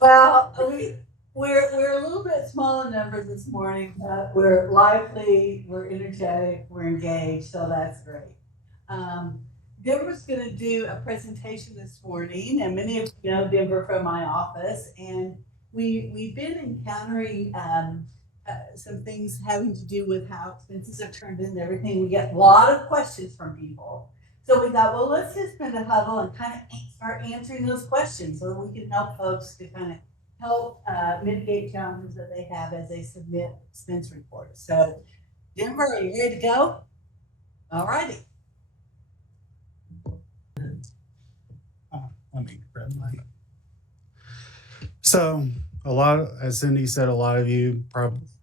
Well, we're a little bit small in numbers this morning, but we're lively, we're energetic, we're engaged, so that's great. Um, Denver's going to do a presentation this morning, and many of you know Denver from my office, and we've been encountering some things having to do with how expenses are turned in and everything. We get a lot of questions from people. So we thought, well, let's just spend a huddle and kind of start answering those questions so that we can help folks to kind of help mitigate challenges that they have as they submit expense reports. So, Denver, are you ready to go? All righty. Let me grab mine. So, as Cindy said, a lot of you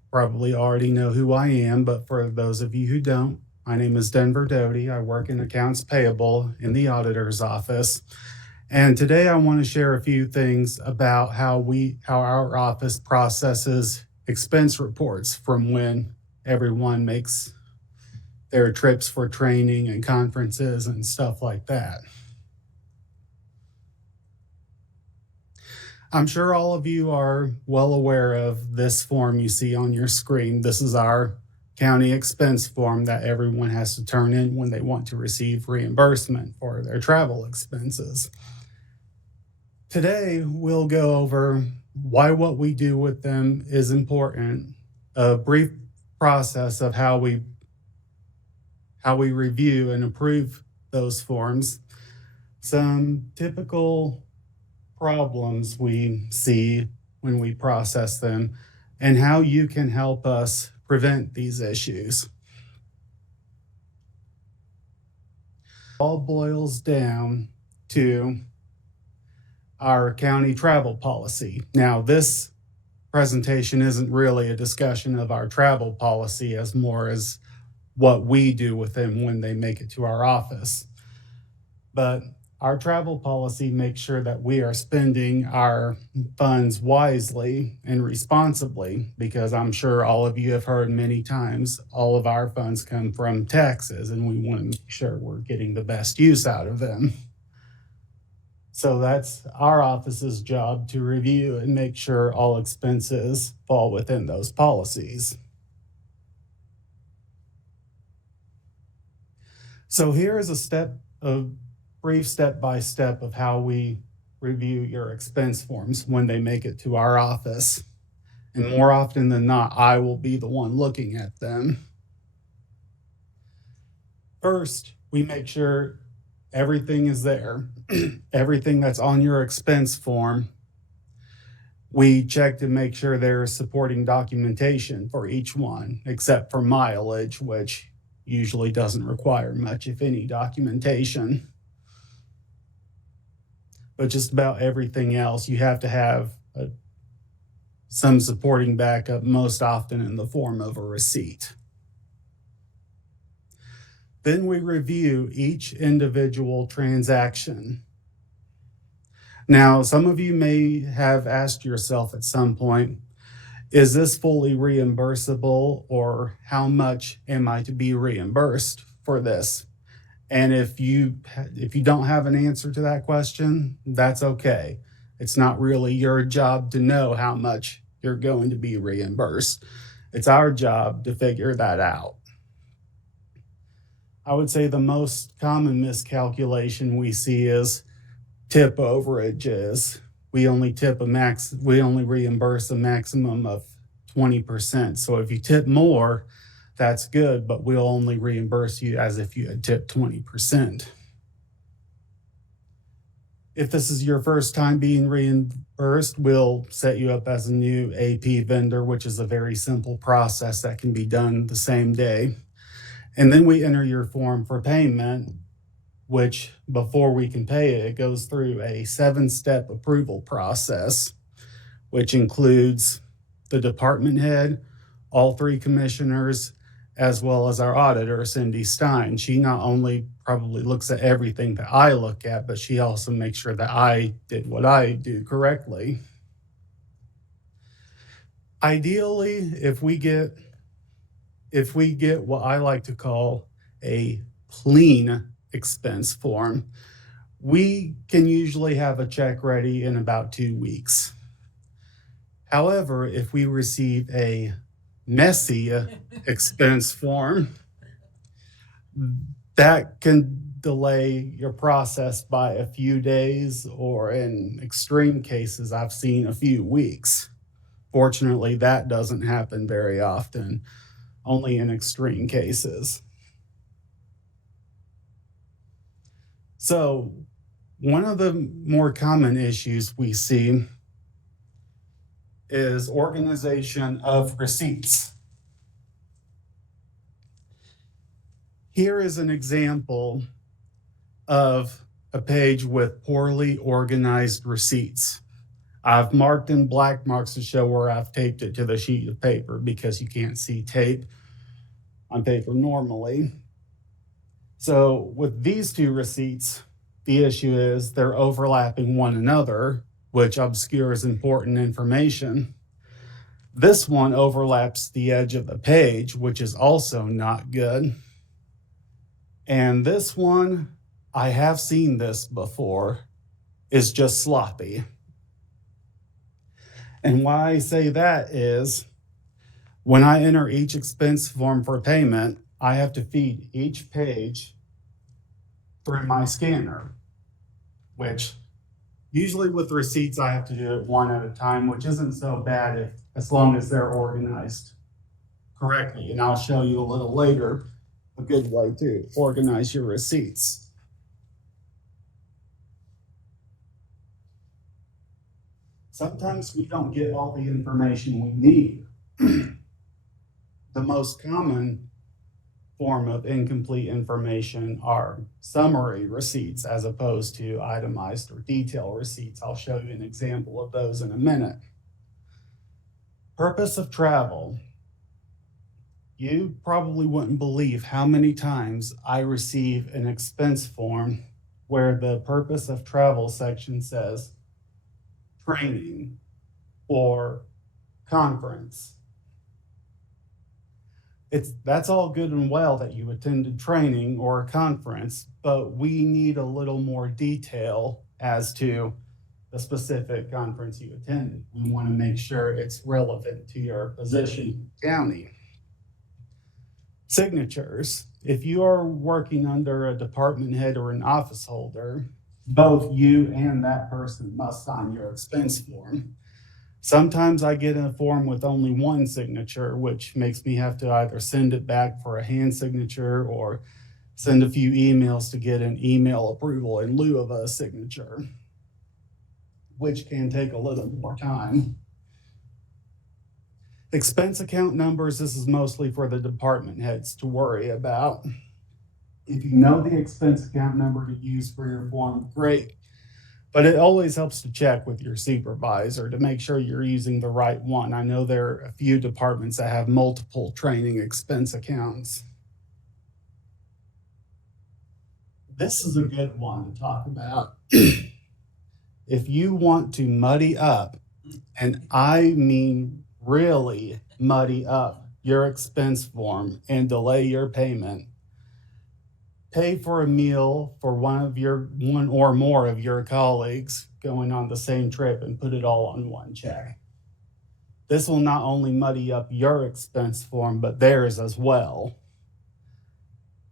probably already know who I am, but for those of you who don't, my name is Denver Doty. I work in accounts payable in the auditor's office. And today I want to share a few things about how our office processes expense reports from when everyone makes their trips for training and conferences and stuff like that. I'm sure all of you are well aware of this form you see on your screen. This is our county expense form that everyone has to turn in when they want to receive reimbursement for their travel expenses. Today, we'll go over why what we do with them is important, a brief process of how we review and approve those forms, some typical problems we see when we process them, and how you can help us prevent these issues. All boils down to our county travel policy. Now, this presentation isn't really a discussion of our travel policy as more as what we do with them when they make it to our office. But our travel policy makes sure that we are spending our funds wisely and responsibly, because I'm sure all of you have heard many times all of our funds come from taxes, and we want to make sure we're getting the best use out of them. So that's our office's job to review and make sure all expenses fall within those policies. So here is a brief step-by-step of how we review your expense forms when they make it to our office. And more often than not, I will be the one looking at them. First, we make sure everything is there. Everything that's on your expense form, we check to make sure there's supporting documentation for each one, except for mileage, which usually doesn't require much, if any, documentation. But just about everything else, you have to have some supporting backup, most often in the form of a receipt. Then we review each individual transaction. Now, some of you may have asked yourself at some point, is this fully reimbursable, or how much am I to be reimbursed for this? And if you don't have an answer to that question, that's okay. It's not really your job to know how much you're going to be reimbursed. It's our job to figure that out. I would say the most common miscalculation we see is tip overages. We only reimburse a maximum of 20%. So if you tip more, that's good, but we'll only reimburse you as if you had tipped 20%. If this is your first time being reimbursed, we'll set you up as a new AP vendor, which is a very simple process that can be done the same day. And then we enter your form for payment, which before we can pay it, it goes through a 7-step approval process, which includes the department head, all 3 commissioners, as well as our auditor, Cindy Stein. She not only probably looks at everything that I look at, but she also makes sure that I did what I do correctly. Ideally, if we get what I like to call a clean expense form, we can usually have a check ready in about 2 weeks. However, if we receive a messy expense form, that can delay your process by a few days, or in extreme cases, I've seen a few weeks. Fortunately, that doesn't happen very often, only in extreme cases. So, one of the more common issues we see is organization of receipts. Here is an example of a page with poorly organized receipts. I've marked in black marks to show where I've taped it to the sheet of paper because you can't see tape on paper normally. So with these two receipts, the issue is they're overlapping one another, which obscures important information. This one overlaps the edge of the page, which is also not good. And this one, I have seen this before, is just sloppy. And why I say that is when I enter each expense form for payment, I have to feed each page through my scanner, which usually with receipts, I have to do it one at a time, which isn't so bad as long as they're organized correctly. And I'll show you a little later a good way to organize your receipts. Sometimes we don't get all the information we need. The most common form of incomplete information are summary receipts as opposed to itemized or detail receipts. I'll show you an example of those in a minute. Purpose of travel. You probably wouldn't believe how many times I receive an expense form where the purpose of travel section says training or conference. That's all good and well that you attended training or a conference, but we need a little more detail as to the specific conference you attended. We want to make sure it's relevant to your position in the county. Signatures. If you are working under a department head or an office holder, both you and that person must sign your expense form. Sometimes I get a form with only one signature, which makes me have to either send it back for a hand signature or send a few emails to get an email approval in lieu of a signature, which can take a little more time. Expense account numbers, this is mostly for the department heads to worry about. If you know the expense account number to use for your form, great. But it always helps to check with your supervisor to make sure you're using the right one. I know there are a few departments that have multiple training expense accounts. This is a good one to talk about. If you want to muddy up, and I mean really muddy up your expense form and delay your payment, pay for a meal for one or more of your colleagues going on the same trip and put it all on one check. This will not only muddy up your expense form, but theirs as well.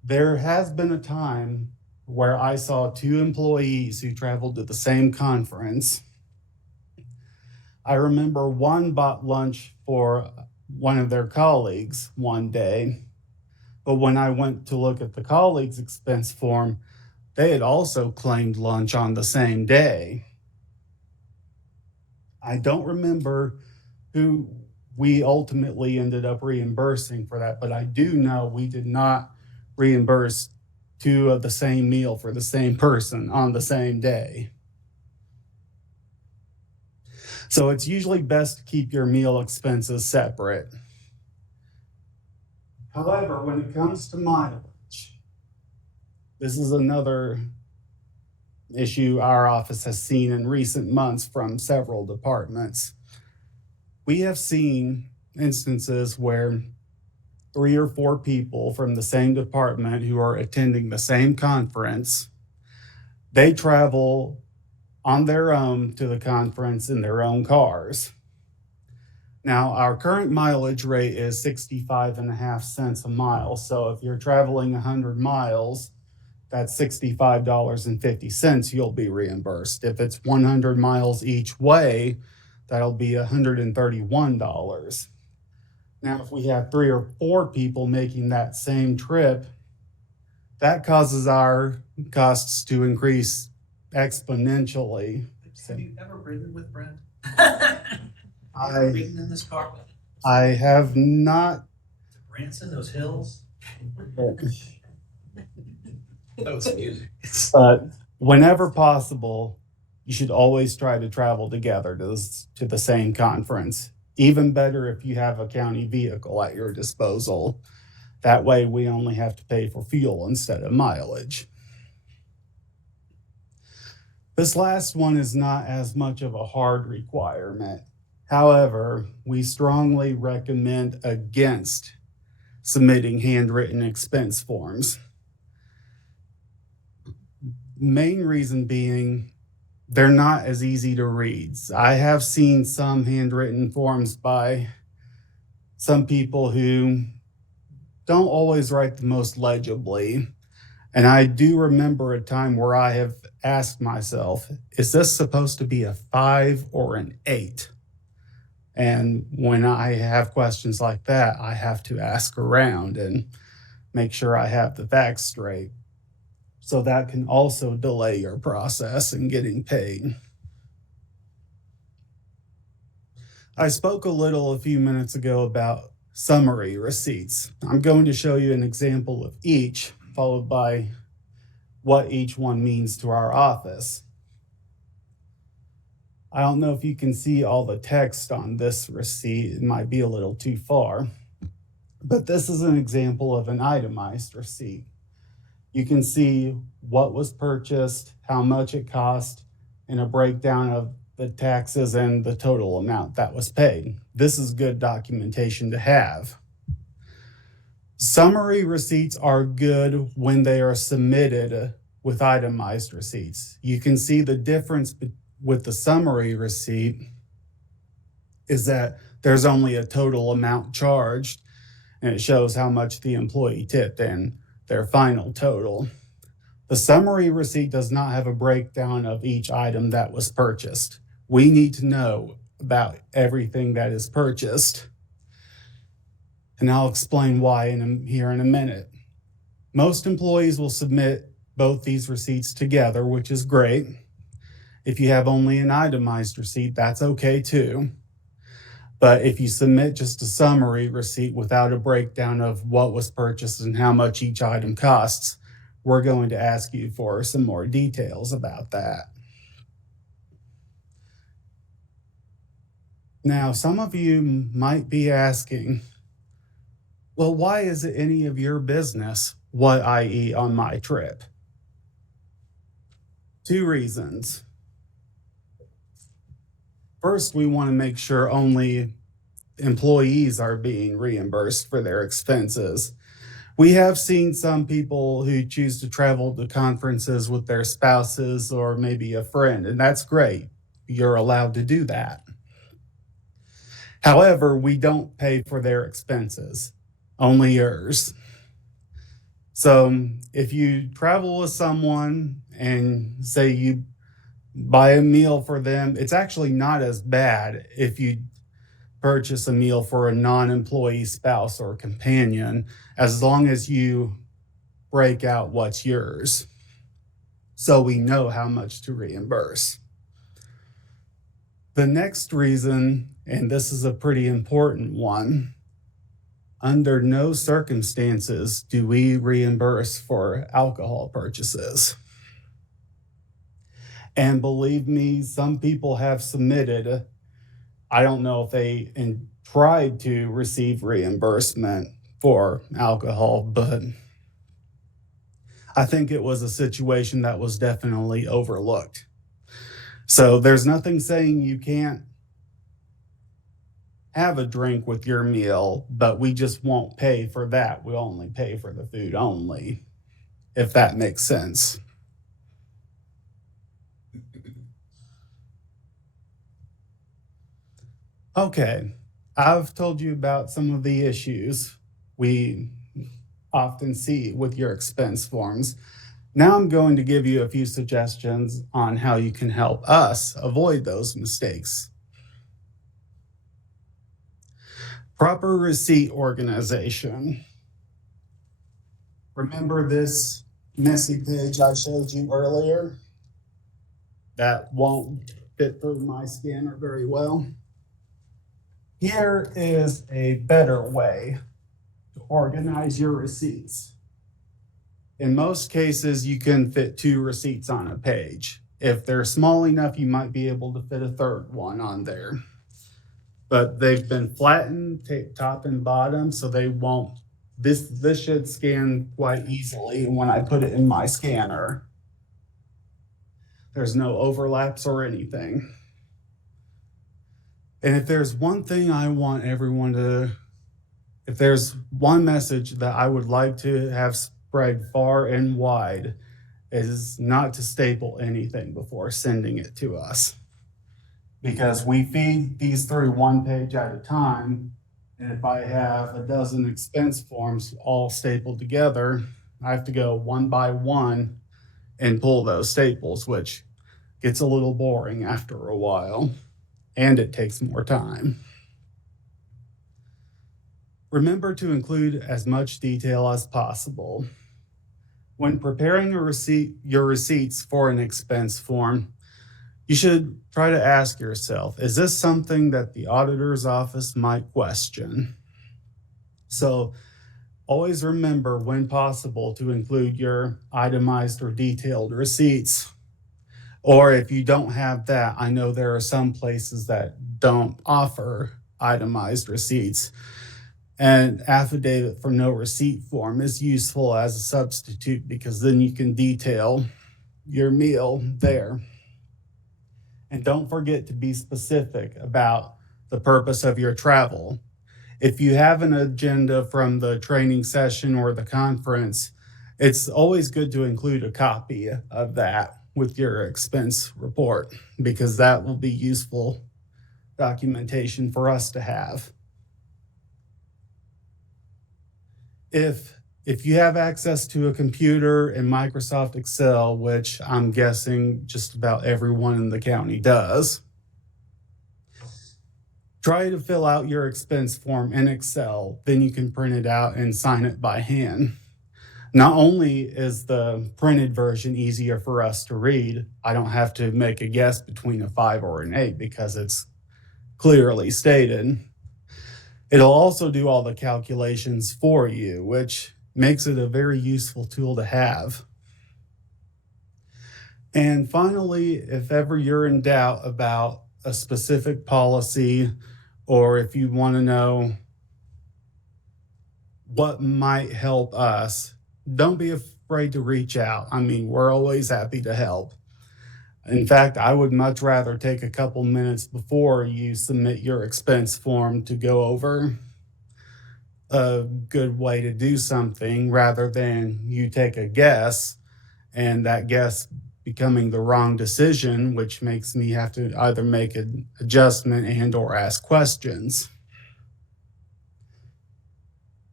There has been a time where I saw two employees who traveled to the same conference. I remember one bought lunch for one of their colleagues one day, but when I went to look at the colleague's expense form, they had also claimed lunch on the same day. I don't remember who we ultimately ended up reimbursing for that, but I do know we did not reimburse two of the same meal for the same person on the same day. So it's usually best to keep your meal expenses separate. However, when it comes to mileage, this is another issue our office has seen in recent months from several departments. We have seen instances where 3 or 4 people from the same department who are attending the same conference, they travel on their own to the conference in their own cars. Now, our current mileage rate is 65.5 cents a mile. So if you're traveling 100 miles, that's $65.50 you'll be reimbursed. If it's 100 miles each way, that'll be $131. Now, if we have 3 or 4 people making that same trip, that causes our costs to increase exponentially. Have you ever ridden with Brent? I- ridden in this car with him? I have not. To Branson, those hills. That was music. But whenever possible, you should always try to travel together to the same conference. Even better if you have a county vehicle at your disposal. That way we only have to pay for fuel instead of mileage. This last one is not as much of a hard requirement. However, we strongly recommend against submitting handwritten expense forms. Main reason being they're not as easy to read. I have seen some handwritten forms by some people who don't always write the most legibly. And I do remember a time where I have asked myself, is this supposed to be a 5 or an 8? And when I have questions like that, I have to ask around and make sure I have the facts straight. So that can also delay your process in getting paid. I spoke a few minutes ago about summary receipts. I'm going to show you an example of each, followed by what each one means to our office. I don't know if you can see all the text on this receipt. It might be a little too far, but this is an example of an itemized receipt. You can see what was purchased, how much it cost, and a breakdown of the taxes and the total amount that was paid. This is good documentation to have. Summary receipts are good when they are submitted with itemized receipts. You can see the difference with the summary receipt is that there's only a total amount charged, and it shows how much the employee tipped and their final total. The summary receipt does not have a breakdown of each item that was purchased. We need to know about everything that is purchased. And I'll explain why here in a minute. Most employees will submit both these receipts together, which is great. If you have only an itemized receipt, that's okay too. But if you submit just a summary receipt without a breakdown of what was purchased and how much each item costs, we're going to ask you for some more details about that. Now, some of you might be asking, well, why is it any of your business what I eat on my trip? 2 reasons. First, we want to make sure only employees are being reimbursed for their expenses. We have seen some people who choose to travel to conferences with their spouses or maybe a friend, and that's great. You're allowed to do that. However, we don't pay for their expenses, only yours. So if you travel with someone and say you buy a meal for them, it's actually not as bad if you purchase a meal for a non-employee spouse or companion, as long as you break out what's yours, so we know how much to reimburse. The next reason, and this is a pretty important one, under no circumstances do we reimburse for alcohol purchases. And believe me, some people have submitted, I don't know if they tried to receive reimbursement for alcohol, but I think it was a situation that was definitely overlooked. So there's nothing saying you can't have a drink with your meal, but we just won't pay for that. We'll only pay for the food only, if that makes sense. Okay, I've told you about some of the issues we often see with your expense forms. Now I'm going to give you a few suggestions on how you can help us avoid those mistakes. Proper receipt organization. Remember this messy page I showed you earlier? That won't fit through my scanner very well. Here is a better way to organize your receipts. In most cases, you can fit 2 receipts on a page. If they're small enough, you might be able to fit a third one on there. But they've been flattened, taped top and bottom, so they won't, this should scan quite easily when I put it in my scanner. There's no overlaps or anything. And if there's one thing I want everyone to, if there's one message that I would like to have spread far and wide, is not to staple anything before sending it to us. Because we feed these through one page at a time, and if I have a dozen expense forms all stapled together, I have to go one by one and pull those staples, which gets a little boring after a while, and it takes more time. Remember to include as much detail as possible. When preparing your receipts for an expense form, you should try to ask yourself, is this something that the auditor's office might question? So always remember, when possible, to include your itemized or detailed receipts. Or if you don't have that, I know there are some places that don't offer itemized receipts. An affidavit for no receipt form is useful as a substitute, because then you can detail your meal there. And don't forget to be specific about the purpose of your travel. If you have an agenda from the training session or the conference, it's always good to include a copy of that with your expense report, because that will be useful documentation for us to have. If you have access to a computer in Microsoft Excel, which I'm guessing just about everyone in the county does, try to fill out your expense form in Excel. Then you can print it out and sign it by hand. Not only is the printed version easier for us to read, I don't have to make a guess between a 5 or an 8 because it's clearly stated. It'll also do all the calculations for you, which makes it a very useful tool to have. And finally, if ever you're in doubt about a specific policy, or if you want to know what might help us, don't be afraid to reach out. I mean, we're always happy to help. In fact, I would much rather take a couple minutes before you submit your expense form to go over a good way to do something, rather than you take a guess and that guess becoming the wrong decision, which makes me have to either make an adjustment and or ask questions.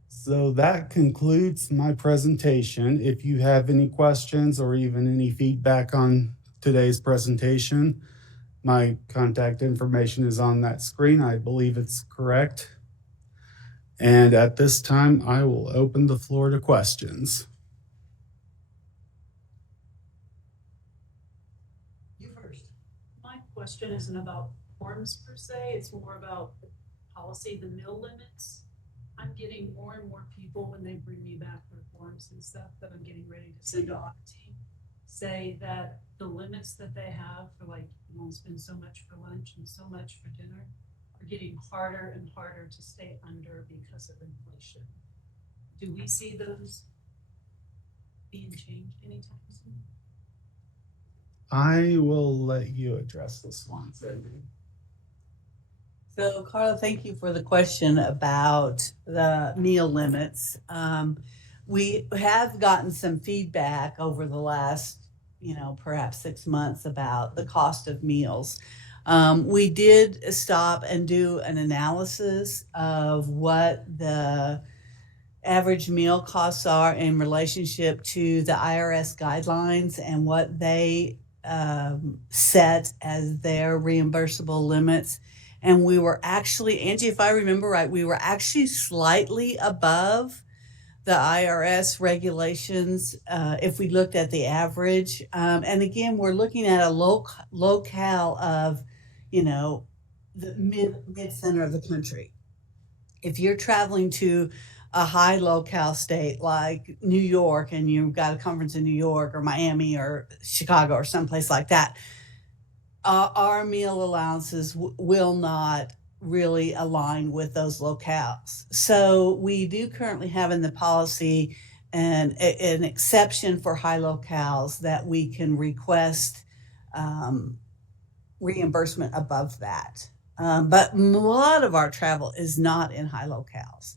So that concludes my presentation. If you have any questions or even any feedback on today's presentation, my contact information is on that screen. I believe it's correct. And at this time, I will open the floor to questions. You first. My question isn't about forms per se, it's more about policy, the mill limits. I'm getting more and more people when they bring me back their forms and stuff that I'm getting ready to send to auditing, say that the limits that they have for, like, you won't spend so much for lunch and so much for dinner, are getting harder and harder to stay under because of inflation. Do we see those being changed anytime soon? I will let you address this one, Cindy. So Carla, thank you for the question about the meal limits. We have gotten some feedback over the last, perhaps 6 months about the cost of meals. We did stop and do an analysis of what the average meal costs are in relationship to the IRS guidelines and what they set as their reimbursable limits. And we were actually, Angie, if I remember right, we were actually slightly above the IRS regulations if we looked at the average. And again, we're looking at a locale of, the mid center of the country. If you're traveling to a high locale state like New York and you've got a conference in New York or Miami or Chicago or someplace like that, our meal allowances will not really align with those locales. So we do currently have in the policy an exception for high locales that we can request reimbursement above that. But a lot of our travel is not in high locales.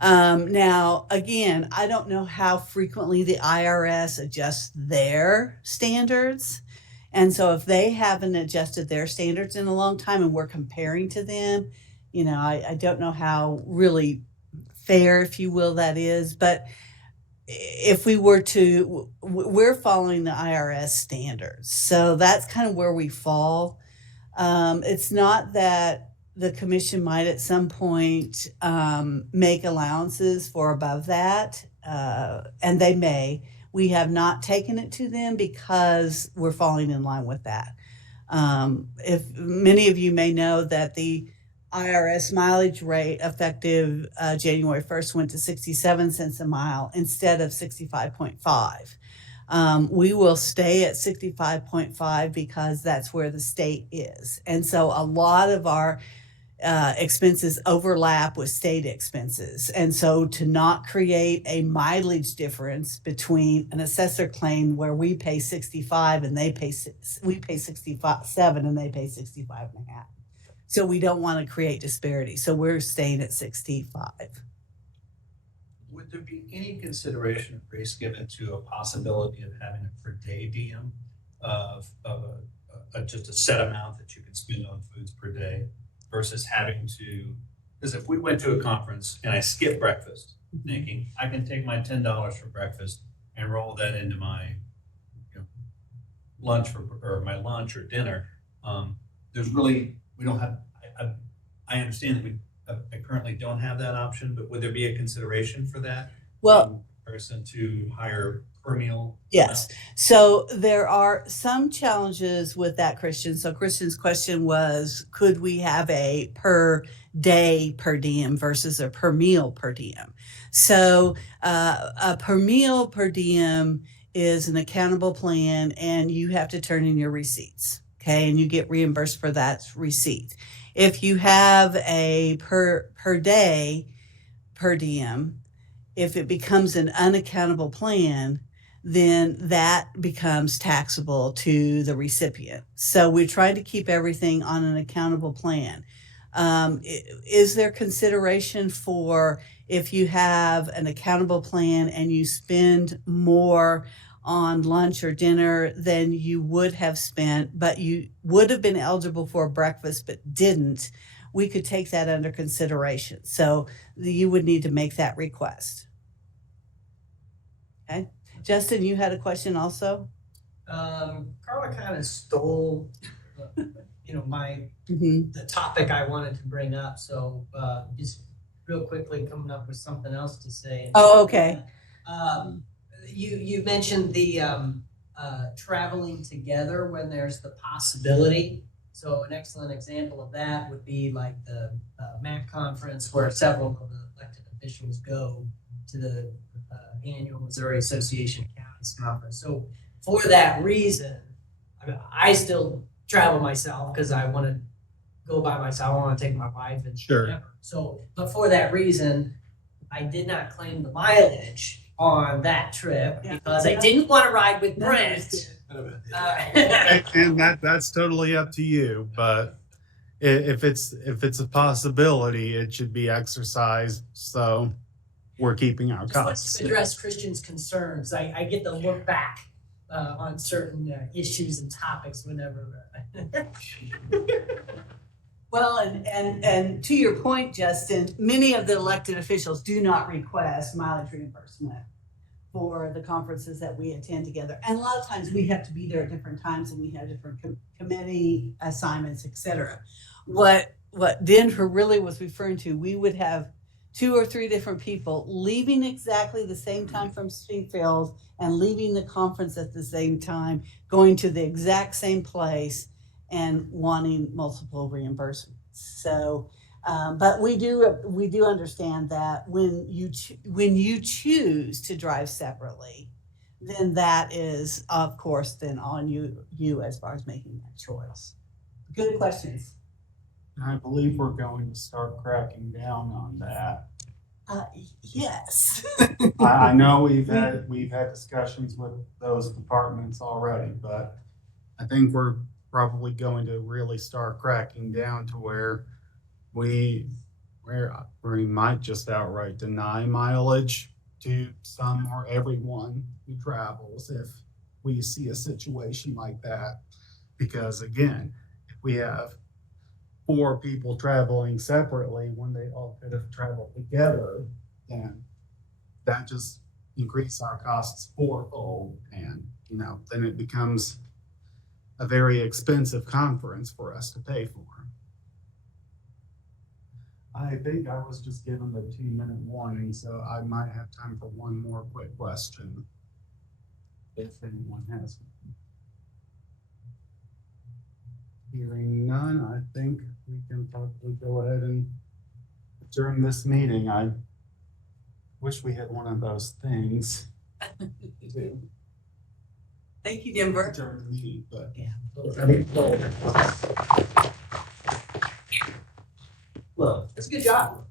Now, again, I don't know how frequently the IRS adjusts their standards. And so if they haven't adjusted their standards in a long time and we're comparing to them, I don't know how really fair, if you will, that is. But if we were to, we're following the IRS standards. So that's kind of where we fall. It's not that the commission might at some point make allowances for above that, and they may. We have not taken it to them because we're falling in line with that. If many of you may know that the IRS mileage rate effective January 1st went to 67 cents a mile instead of 65.5. We will stay at 65.5 because that's where the state is. And so a lot of our expenses overlap with state expenses. And so to not create a mileage difference between an assessor claim where we pay 65 and we pay 67 and they pay 65 and a half. So we don't want to create disparity. So we're staying at 65. Would there be any consideration of grace given to a possibility of having a per day diem of just a set amount that you can spend on foods per day versus having to, because if we went to a conference and I skipped breakfast, thinking I can take my $10 for breakfast and roll that into my lunch or my lunch or dinner, there's really, we don't have, I understand that I currently don't have that option, but would there be a consideration for that? Well, in comparison to higher per meal? yes. So there are some challenges with that, Christian. So Christian's question was, could we have a per day per diem versus a per meal per diem? So a per meal per diem is an accountable plan and you have to turn in your receipts. Okay. And you get reimbursed for that receipt. If you have a per day per diem, if it becomes an unaccountable plan, then that becomes taxable to the recipient. So we're trying to keep everything on an accountable plan. Is there consideration for if you have an accountable plan and you spend more on lunch or dinner than you would have spent, but you would have been eligible for breakfast but didn't, we could take that under consideration. So you would need to make that request. Okay. Justin, you had a question also? Carla kind of stole, Mm-hmm. the topic I wanted to bring up. So just real quickly coming up with something else to say. Oh, okay. You mentioned the traveling together when there's the possibility. So an excellent example of that would be like the MAC conference where several of the elected officials go to the annual Missouri Association of Counties conference. So for that reason, I still travel myself because I want to go by myself. I want to take my wife and Sure. whatever. So, but for that reason, I did not claim the mileage on that trip because I didn't want to ride with Brent. And that's totally up to you, but if it's a possibility, it should be exercised. So we're keeping our Just wanted costs. to address Christian's concerns. I get the look back on certain issues and topics whenever. Well, and to your point, Justin, many of the elected officials do not request mileage reimbursement for the conferences that we attend together. And a lot of times we have to be there at different times and we have different committee assignments, et cetera. What Denver really was referring to, we would have 2 or 3 different people leaving exactly the same time from Springfield and leaving the conference at the same time, going to the exact same place and wanting multiple reimbursements. So, but we do understand that when you choose to drive separately, then that is, of course, then on you as far as making that choice. Good questions. I believe we're going to start cracking down on that. Yes. I know we've had discussions with those departments already, but I think we're probably going to really start cracking down to where we might just outright deny mileage to some or everyone who travels if we see a situation like that. Because again, if we have 4 people traveling separately when they all could have traveled together, then that just increases our costs fourfold. And, then it becomes a very expensive conference for us to pay for. I think I was just given the 2-minute warning, so I might have time for one more quick question, if anyone has one. Hearing none, I think we can probably go ahead and adjourn this meeting. I wish we had one of those things to Thank you, Denver. adjourn the meeting, but Yeah. Well, it's a good job.